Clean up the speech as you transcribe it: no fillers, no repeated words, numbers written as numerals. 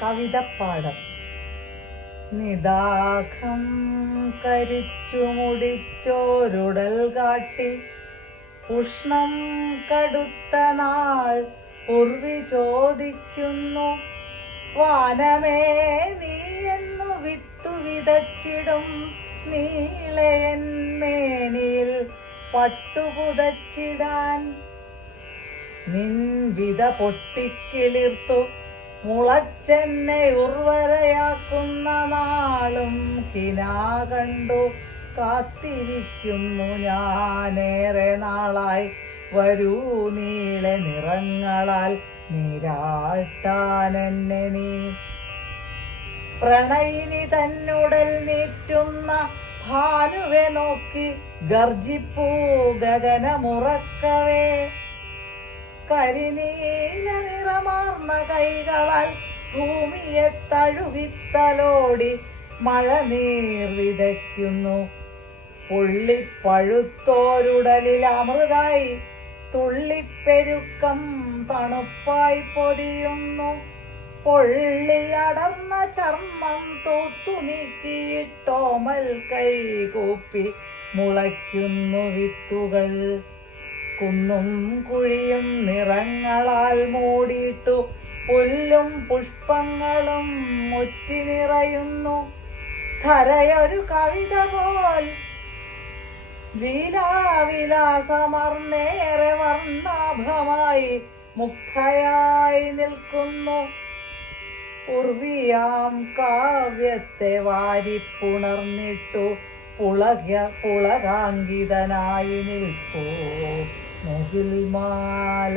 കവിതപ്പാടം. നിദാഖം കരിച്ചു മുടിച്ചോരുടൽ കാട്ടി ഉഷ്ണം കടുത്ത നാൾ ഉർവി ചോദിക്കുന്നു, വാനമേ നീ എന്നു വിത്തു വിതച്ചിടും നീളയന്മേനിയിൽ പട്ടുപുതച്ചിടാൻ. നിൻവിത പൊട്ടിക്കിളിർത്തു മുളച്ചെന്നെ ഉർവരയാക്കുന്ന നാളും കിനാ കണ്ടു കാത്തിരിക്കുന്നു ഞാനേറെ നാളായി. വരൂ നീളെ നിറങ്ങളാൽ നീരാട്ടാനെന്നെ നീ. പ്രണയിനി തന്നുടൽ നീറ്റുന്ന ഭാനുവെ നോക്കി ഗർജിപ്പൂ ഗഗനമുറക്കവേ. കരിനീല നിറമാർന്ന കൈകളാൽ ഭൂമിയെ തഴുകിത്തലോടി മഴ നീർ വിതയ്ക്കുന്നു. പൊള്ളിപ്പഴുത്തോരുടലിൽ അമൃതായി തുള്ളിപ്പെരുക്കം തണുപ്പായി പൊതിയുന്നു. പൊള്ളിയടർന്ന ചർമ്മം തൂത്തു നീക്കിയിട്ടോമൽ കൈകൂപ്പി മുളയ്ക്കുന്നു വിത്തുകൾ. കുന്നും കുഴിയും നിറങ്ങളാൽ മൂടിയിട്ടു പുല്ലും പുഷ്പങ്ങളും മുറ്റി നിറയുന്നു. ധരയൊരു കവിത പോൽ ലീലാവിലാസമർന്നേറെ വർണ്ണാഭമായി മുക്തയായി നിൽക്കുന്നു. ഉർവിയാം കാവ്യത്തെ വാരിപ്പുണർന്നിട്ടു പുളകാങ്കിതനായി നിൽപ്പൂ മുകിൽമാല.